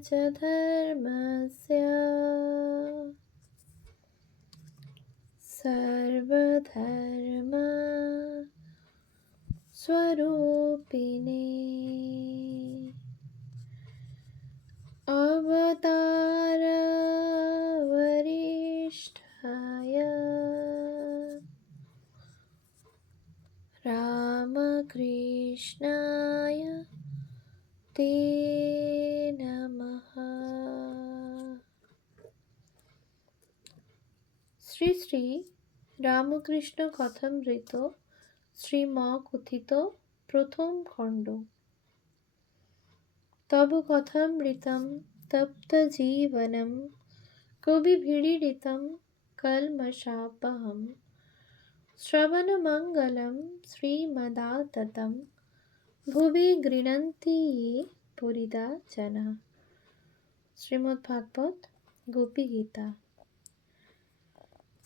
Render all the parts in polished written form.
च धर्मस्य सर्वधर्म स्वरूपिणे अवतार वरिष्ठाय रामकृष्णाय ते नमः। শ্রী শ্রী রামকৃষ্ণ কথামৃত শ্রীম কথিত প্রথম খণ্ড। তব কথামৃতম তপ্ত জীবনম কবিভিড়িতম কলমশাপহম শ্রবণমঙ্গলম শ্রীমদাততম ভুবি গৃণন্তি ये পরিদা জনা। শ্রীমদ্ ভাগবত গোপী গীতা,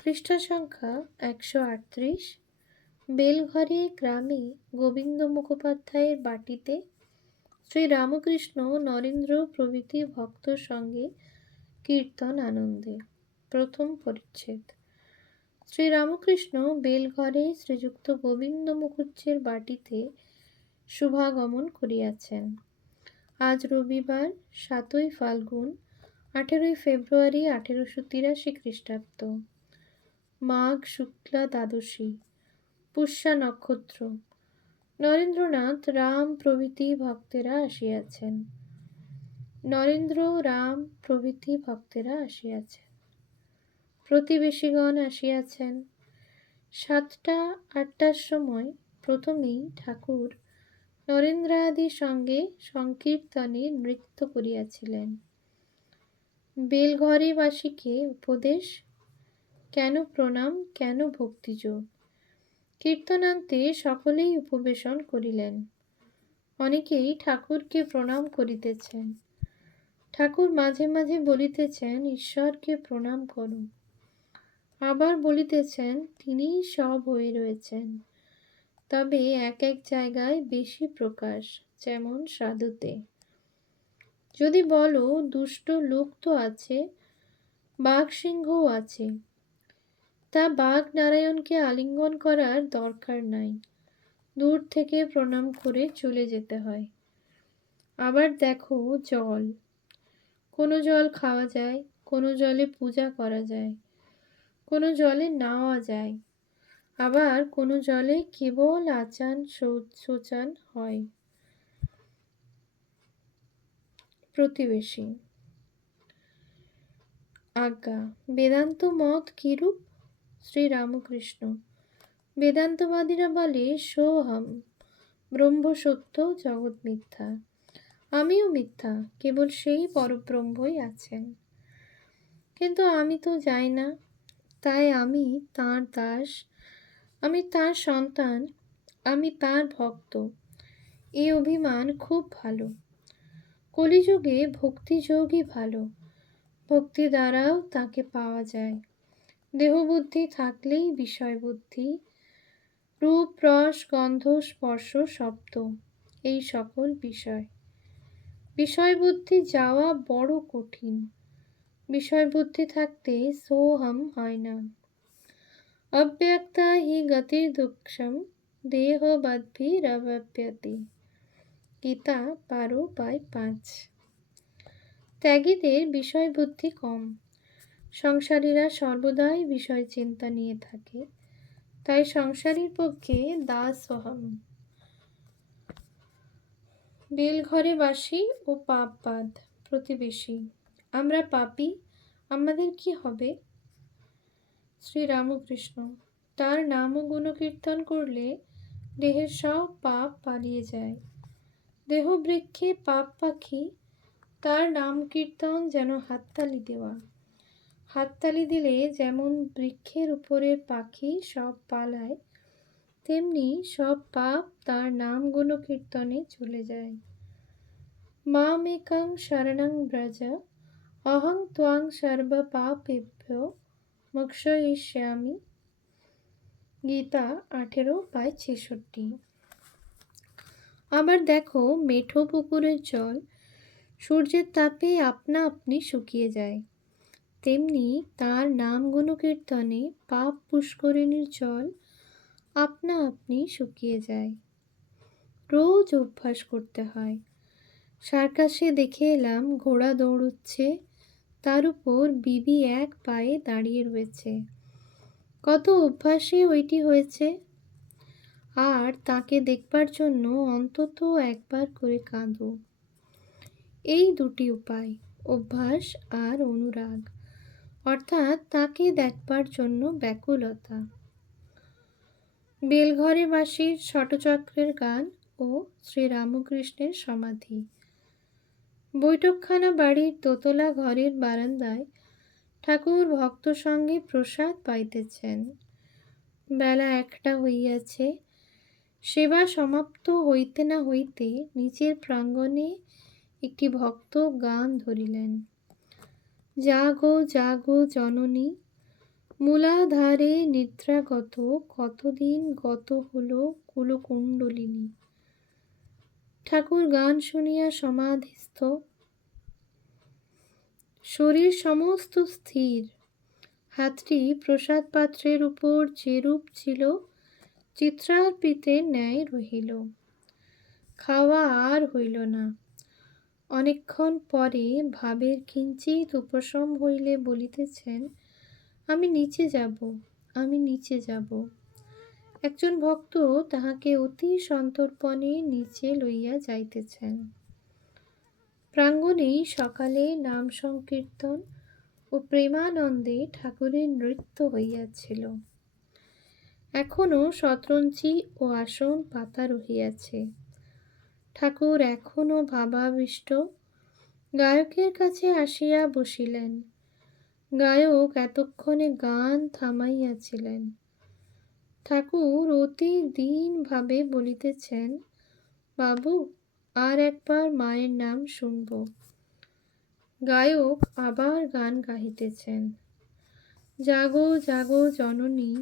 পৃষ্ঠা সংখ্যা 138। বেলঘরে গ্রামে গোবিন্দ মুখোপাধ্যায়ের বাটিতে শ্রী রামকৃষ্ণ নরেন্দ্র প্রভৃতি ভক্ত সঙ্গে কীর্তন আনন্দে। প্রথম পরিচ্ছেদ। শ্রী রামকৃষ্ণ বেলঘরে শ্রীযুক্ত গোবিন্দ মুখুজ্জের বাটিতে শুভাগমন করিয়াছেন। আজ রবিবার 7ই ফাল্গুন 18ই ফেব্রুয়ারি 1883 খ্রিস্টাব্দ, মাঘ শুক্লা দ্বাদশী, পুষ্যা নক্ষত্র। নরেন্দ্রনাথ রাম প্রভৃতি ভক্তেরা আসিয়াছেন। প্রতিবেশীগণ আসিয়াছেন। 7টা-8টার সময় প্রথমেই ঠাকুর নরেন্দ্রাদি সঙ্গে সংকীর্তনে নৃত্য করিয়াছিলেন। বেলঘরেবাসীকে উপদেশ, কেন প্রণাম, কেন ভক্তিযোগ। কীর্তনান্তে সকলেই উপবেশন করিলেন। অনেকেই ঠাকুরকে প্রণাম করিতেছেন। ঠাকুর মাঝে মাঝে বলিতেছেন, ঈশ্বরকে প্রণাম করো। আবার বলিতেছেন, তিনিই সব হয়ে রয়েছেন, তবে এক এক জায়গায় বেশি প্রকাশ, যেমন সাধুতে। যদি বলো দুষ্ট লোক তো আছে, বাঘ সিংহও আছে, তা বাঘ নারায়ণকে আলিঙ্গন করার দরকার নাই, দূর থেকে প্রণাম করে চলে যেতে হয়। আবার দেখো জল, কোনো জল খাওয়া যায়, কোনো জলে পূজা করা যায়, কোনো জলে নাওয়া যায়, আবার কোনো জলে কেবল আচান শোচান হয়। প্রতিবেশী: আজ্ঞা, বেদান্ত মত কিরূপ? শ্রী রামকৃষ্ণ: বেদান্তবাদীরা বলে সোহম, ব্রহ্ম সত্য, জগৎ মিথ্যা, আমিও মিথ্যা, কেবল সেই পরব্রহ্মই আছেন। কিন্তু আমি তো যাই না, তাই আমি তাঁর দাস, আমি তাঁর সন্তান, আমি তাঁর ভক্ত, এই অভিমান খুব ভালো। কলিযুগে ভক্তিযোগই ভালো, ভক্তি দ্বারাও তাকে পাওয়া যায়। দেহবুদ্ধি থাকলেই বিষয় বুদ্ধি, রূপ রস গন্ধ স্পর্শ শব্দ, এই সকল বিষয়। বিষয় বুদ্ধি যাওয়া বড় কঠিন। বিষয় বুদ্ধি থাকতে সোহম হয় না। অব্যক্তা হি গতির দুঃখম দেহবদ্ভিরব্যপ্যতে। গীতা 12/5। ত্যাগীদের বিষয় বুদ্ধি কম। সংসারীরা সর্বদাই বিষয় চিন্তা নিয়ে থাকে, তাই সংসারীর পক্ষে দাসোহম। বেলঘরে বাসী ও পাপবাদ। প্রতিবেশী: আমরা পাপী, আমাদের কি হবে? শ্রী রামকৃষ্ণ: তার নাম ও গুণকীর্তন করলে দেহের সব পাপ পালিয়ে যায়। দেহ বৃক্ষে পাপ পাখি, তার নাম কীর্তন যেন হাততালি দেওয়া। হাততালি দিলে যেমন বৃক্ষের উপরের পাখি সব পালায়, তেমনি সব পাপ তার নাম গুণকীর্তনে চলে যায়। মামেকং শরণং ব্রজ, অহং ত্বাং সর্ব পাপেভ্যো মোক্ষয়িষ্যামি। গীতা 18/66। আবার দেখো মেঠো পুকুরের জল সূর্যের তাপে আপনা আপনি শুকিয়ে যায়, তেমনি তার নাম গুণকীর্তনে পাপ পুষ্করিণীর জল আপনা আপনি শুকিয়ে যায়। রোজ অভ্যাস করতে হয়। সার্কাসে দেখে এলাম ঘোড়া দৌড়চ্ছে, তার উপর বিবি এক পায়ে দাঁড়িয়ে রয়েছে। কত অভ্যাসে ওইটি হয়েছে। আর তাকে দেখবার জন্য অন্তত একবার করে কাঁদো। এই দুটি উপায়, অভ্যাস আর অনুরাগ, অর্থাৎ তাকে দেখবার জন্য ব্যাকুলতা। বেলঘরে বাসির ষটচক্রের গান ও শ্রীরামকৃষ্ণের সমাধি। বৈঠকখানা বাড়ির দোতলা ঘরের বারান্দায় ঠাকুর ভক্ত সঙ্গে প্রসাদ পাইতেছেন। বেলা 1টা হইয়াছে। সেবা সমাপ্ত হইতে না হইতে নিচের প্রাঙ্গণে একটি ভক্ত গান ধরিলেন। জাগো জাগো জননী, মূলাধারে নিদ্রাগত, কতদিন গত হলো কুলকুণ্ডলিনী। ঠাকুর গান শুনিয়া সমাধিস্থ, শরীর সমস্ত স্থির। হাতটি প্রসাদ পাত্রের উপর যেরূপ ছিল চিত্রার্পিতের ন্যায় রহিল। খাওয়া আর হইল না। অনেকক্ষণ পরে ভাবের কিঞ্চিত উপশম হইলে বলিতেছেন, আমি নিচে যাব, আমি নিচে যাব। একজন ভক্ত তাহাকে অতি সন্তর্পণে নিচে লইয়া যাইতেছেন। প্রাঙ্গণেই সকালে নাম সংকীর্তন ও প্রেমানন্দে ঠাকুরের নৃত্য হইয়াছিল। এখনো শতরঞ্চি ও আসন পাতা রহিয়াছে। ঠাকুর এখনো ভাবাবিষ্ট। গায়কের কাছে আসিয়া বসিলেন। গায়ক এতক্ষণে গান থামাইয়াছিলেন। ঠাকুর অতি দীনভাবে বলিতেছেন, বাবু, আর একবার মায়ের নাম শুনব। গায়ক আবার গান গাহিতেছেন, জাগো জাগো জননী,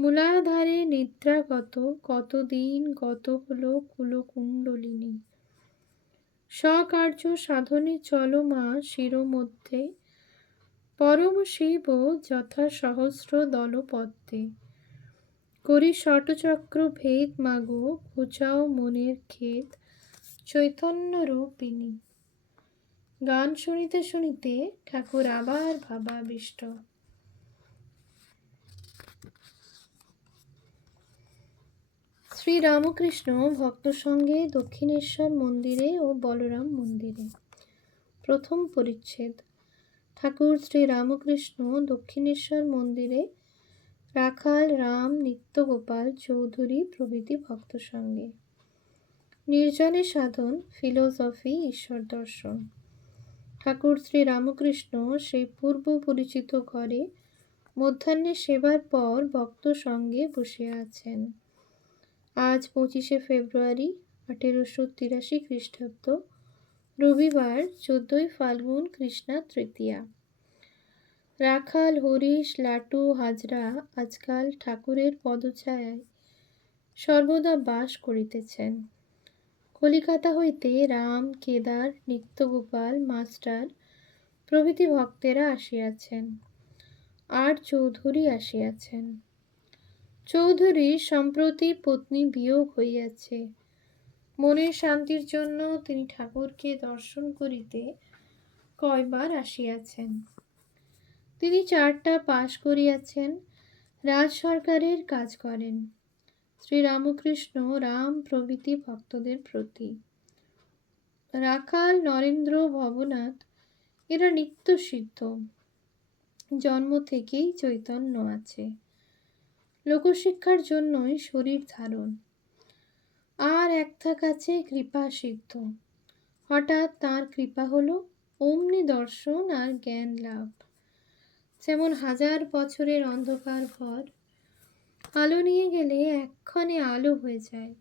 মূলাধারে নিদ্রাগত, কতদিন গত হলো কুলকুণ্ডলিনী। স্বকার্য সাধনে চলো মা শিরোমধ্যে, পরম শিব যথা সহস্র দলপদ্মে। করি ষটচক্র ভেদ মাগো, ঘুচাও মনের খেদ, চৈতন্য রূপিণী। গান শুনিতে শুনিতে ঠাকুর আবার ভাবাবিষ্ট। শ্রীরামকৃষ্ণ ভক্ত সঙ্গে দক্ষিণেশ্বর মন্দিরে ও বলরাম মন্দিরে। প্রথম পরিচ্ছেদ। ঠাকুর শ্রীরামকৃষ্ণ দক্ষিণেশ্বর মন্দিরে রাখাল রাম, নিত্যগোপাল চৌধুরী প্রভৃতি ভক্ত সঙ্গে। নির্জনে সাধন, ফিলোসফি, ঈশ্বর দর্শন। ঠাকুর শ্রীরামকৃষ্ণ সেই পূর্ব পরিচিত ঘরে মধ্যাহ্নে সেবার পর ভক্ত সঙ্গে বসিয়া আছেন। আজ 25শে ফেব্রুয়ারি 1883 খ্রিস্টাব্দ, রবিবার, 14ই ফাল্গুন, কৃষ্ণা তৃতীয়া। রাখাল, হরিশ, লাটু, হাজরা আজকাল ঠাকুরের পদছায়ায় সর্বদা বাস করিতেছেন। কলিকাতা হইতে রাম, কেদার, নিত্যগোপাল, মাস্টার প্রভৃতি ভক্তেরা আসিয়াছেন। আর চৌধুরী আসিয়াছেন। চৌধুরীর সম্প্রতি পত্নী বিয়োগ হইয়াছে। মনের শান্তির জন্য তিনি ঠাকুরকে দর্শন করিতে কয়বার আসিয়াছেন। তিনি 4টা পাশ করিয়াছেন, রাজ সরকারের কাজ করেন। শ্রীরামকৃষ্ণ রাম প্রভৃতি ভক্তদের প্রতি। রাখাল, নরেন্দ্র, ভবনাথ এরা নিত্য সিদ্ধ, জন্ম থেকেই চৈতন্য আছে। লোকশিক্ষার জন্যই শরীর ধারণ। আর একথাক আছে কৃপা সিদ্ধ। হঠাৎ তাঁর কৃপা হলো, অমনি দর্শন আর জ্ঞান লাভ। যেমন 1000 বছরের অন্ধকার ঘর, আলো নিয়ে গেলে এক্ষণে আলো হয়ে যায়,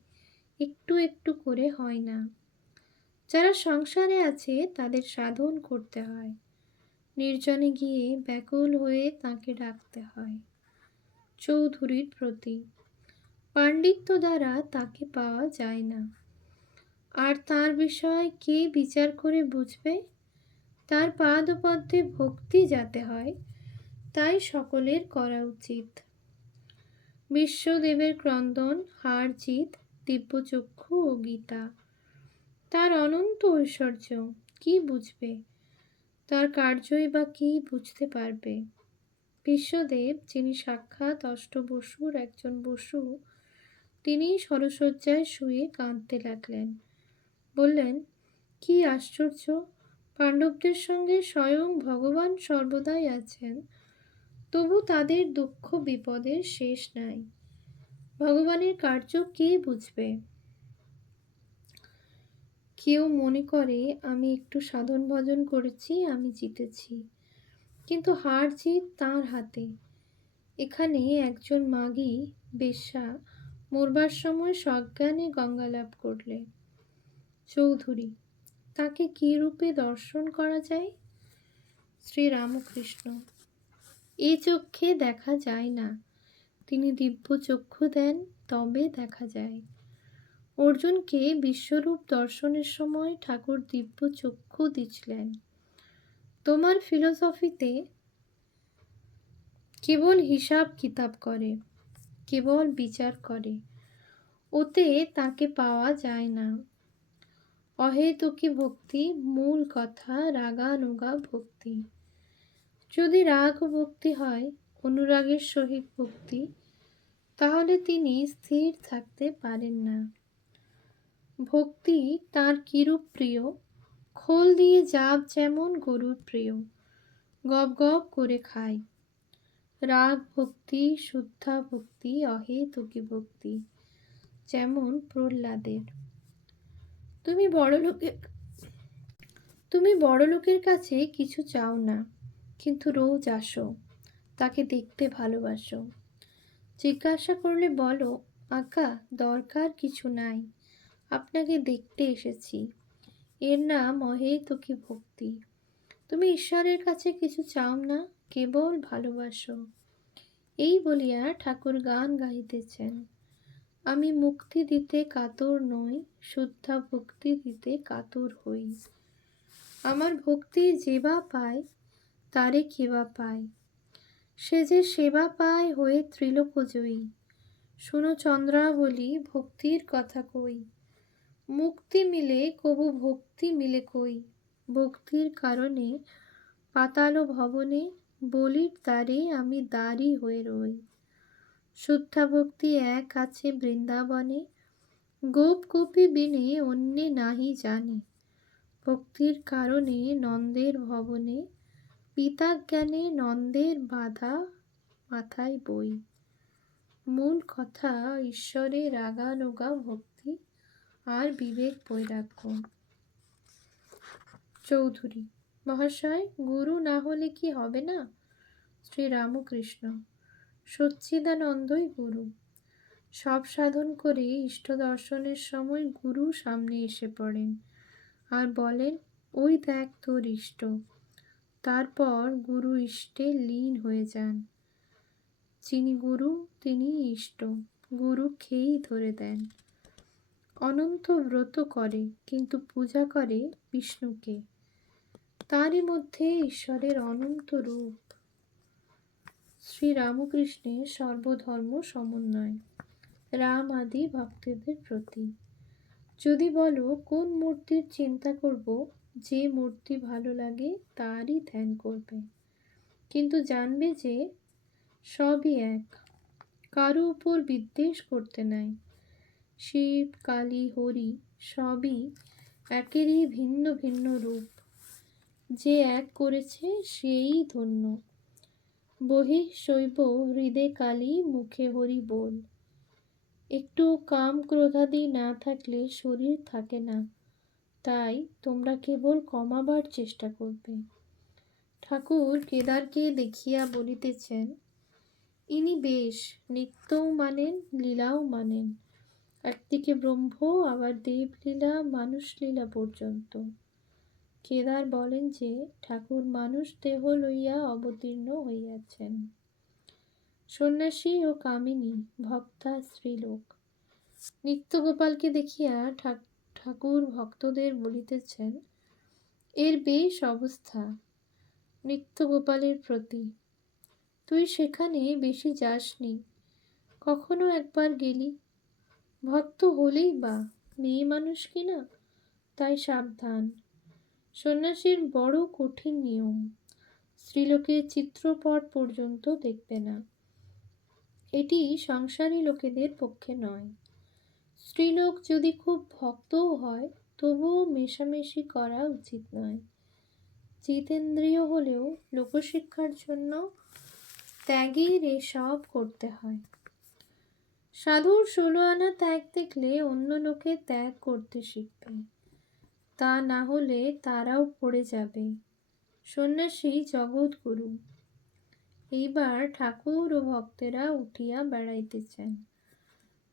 একটু একটু করে হয় না। যারা সংসারে আছে তাদের সাধন করতে হয়, নির্জনে গিয়ে ব্যাকুল হয়ে তাকে ডাকতে হয়। চৌধুরীর প্রতি। পাণ্ডিত্য দ্বারা তাকে পাওয়া যায় না। আর তার বিষয় কে বিচার করে বুঝবে? তার পাদপদ্মে ভক্তি যাতে হয়, তাই সকলের করা উচিত। বিশ্বদেবের ক্রন্দন, হার জিত, দিব্যচক্ষু ও গীতা, তার অনন্ত ঐশ্বর্য কি বুঝবে? তার কার্যই বা কি বুঝতে পারবে? বিশ্বদেব, যিনি সাক্ষাৎ অষ্টবসুর একজন বসু, তিনি সরসজ্জায় শুয়ে কাঁদতে লাগলেন। বললেন, কি আশ্চর্য! পাণ্ডবদের সঙ্গে স্বয়ং ভগবান সর্বদাই আছেন, তবু তাদের দুঃখ বিপদের শেষ নাই। ভগবানের কার্য কে বুঝবে? কেউ মনে করে আমি একটু সাধন ভজন করেছি, আমি জিতেছি, কিন্তু হার জিত তাঁর হাতে। এখানে একজন মাগী বেশ্যা মরবার সময় সজ্ঞানে গঙ্গা লাভ করলে। চৌধুরী, তাকে কি রূপে দর্শন করা যায়? শ্রীরামকৃষ্ণ, এ চক্ষে দেখা যায় না, তিনি দিব্য চক্ষু দেন, তবে দেখা যায়। অর্জুনকে বিশ্বরূপ দর্শনের সময় ঠাকুর দিব্য চক্ষু দিছিলেন। তোমার ফিলোসফিতে কেবল হিসাব কিতাব করে, কেবল বিচার করে, ওতে তাকে পাওয়া যায় না। অহেতুকী ভক্তি, মূল কথা রাগানুগা ভক্তি। যদি রাগ ভক্তি হয়, অনুরাগের সহিত ভক্তি, তাহলে তিনি স্থির থাকতে পারেন না। ভক্তি তার কিরূপ প্রিয়? খোল দিয়ে জাপ যেমন গরুর প্রিয়, গপ গপ করে খায়। রাগ ভক্তি, শুদ্ধা ভক্তি, অহেতুকী ভক্তি, যেমন প্রহ্লাদের। তুমি বড়লোকের কাছে কিছু চাও না, কিন্তু রোজ আসো, তাকে দেখতে ভালোবাসো। জিজ্ঞাসা করলে বলো, আজ্ঞা দরকার কিছু নাই, আপনাকে দেখতে এসেছি। এর নাম অহেতুকী ভক্তি। তুমি ঈশ্বরের কাছে কিছু চাও না, কেবল ভালোবাসো। এই বলিয়া ঠাকুর গান গাইতেছেন, আমি মুক্তি দিতে কাতর নই, শুদ্ধা ভক্তি দিতে কাতর হই। আমার ভক্তি যেবা পায়, তারে কেবা পায়, সে যে সেবা পায় হয়ে ত্রিলোকজয়ী। শুনো চন্দ্রাবলী, ভক্তির কথা কই, মুক্তি মিলে কবু ভক্তি মিলে কই। ভক্তির কারণে পাতাল ভবনে, বলির দ্বারে আমি দ্বারী হয়ে রই। শুদ্ধা ভক্তি এক আছে বৃন্দাবনে, গোপ গোপী বিনে অন্যে নাহি জানে। ভক্তির কারণে নন্দের ভবনে, পিতা জ্ঞানে নন্দের বাধা মাথায় বই। মূল কথা ঈশ্বরের রাগানুগা ভক্তি আর বিবেক বৈরাগ্য। চৌধুরী, মহাশয়, গুরু না হলে কি হবে না? শ্রীরামকৃষ্ণ, সচ্চিদানন্দই গুরু। সব সাধন করে ইষ্ট দর্শনের সময় গুরু সামনে এসে পড়েন আর বলেন, ওই দেখ তোর ইষ্ট। তারপর গুরু ইষ্টে লীন হয়ে যান। যিনি গুরু তিনি ইষ্ট, গুরু খেয়েই ধরে দেন। অনন্ত ব্রত করে, কিন্তু পূজা করে বিষ্ণুকে। তারই মধ্যে ঈশ্বরের অনন্ত রূপ। শ্রীরামকৃষ্ণের সর্বধর্ম সমন্বয়, রাম আদি ভক্তদের প্রতি। যদি বলো কোন মূর্তির চিন্তা করব, যে মূর্তি ভালো লাগে তারই ধ্যান করবে, কিন্তু জানবে যে সবই এক, কারো উপর বিদ্বেষ করতে নাই। শিব, কালী, হরি সবই একেরই ভিন্ন ভিন্ন রূপ। যে এক করেছে সেই ধন্য। বহি শৈব হৃদে কালী, মুখে হরি বল। একটু কাম ক্রোধাদি না থাকলে শরীর থাকে না, তাই তোমরা কেবল কমাবার চেষ্টা করবে। ঠাকুর কেদারকে দেখিয়া বলিতেছেন, ইনি বেশ নিত্যও মানেন, লীলাও মানেন, একদিকে ব্রহ্ম, আবার দেবলীলা, মানুষ লীলা পর্যন্ত। কেদার বলেন যে ঠাকুর মানুষ দেহ লইয়া অবতীর্ণ হইয়াছেন। সন্ন্যাসী ও কামিনী ভক্তা স্ত্রীলোক। নিত্যগোপালকে দেখিয়া ঠাকুর ভক্তদের বলিতেছেন, এর বেশ অবস্থা নিত্যগোপালের প্রতি। তুই সেখানে বেশি যাসনি, কখনো একবার গেলি। ভক্ত হলেই বা, মেয়ে মানুষ কিনা, তাই সাবধান। সন্ন্যাসীর বড় কঠিন নিয়ম, স্ত্রীলোকের চিত্রপট পর্যন্ত দেখবে না। এটি সংসারী লোকেদের পক্ষে নয়। স্ত্রীলোক যদি খুব ভক্তও হয়, তবুও মেশামেশি করা উচিত নয়। জিতেন্দ্রিয় হলেও লোকশিক্ষার জন্য ত্যাগীর এসব করতে হয়। সাধুর 16 আনা ত্যাগ দেখলে অন্য লোকে ত্যাগ করতে শিখবে, তা না হলে তারাও পড়ে যাবে। সন্ন্যাসী জগৎগুরু। এইবার ঠাকুর ও ভক্তেরা উঠিয়া বেড়াইতেছেন।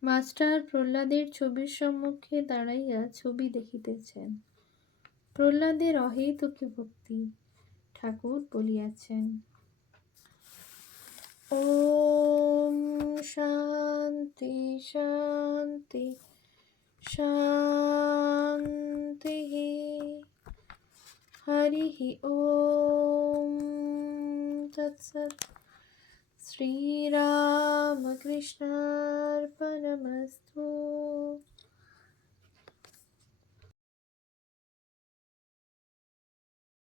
মাস্টার প্রহ্লাদের ছবির সম্মুখে দাঁড়াইয়া ছবি দেখিতেছেন। প্রহ্লাদের অহেতুকী ভক্তি। ঠাকুর বলিয়াছেন, ওম শান্তি শান্তি শান্তি। হরি ওম তৎসৎ। শ্রীরামকৃষ্ণ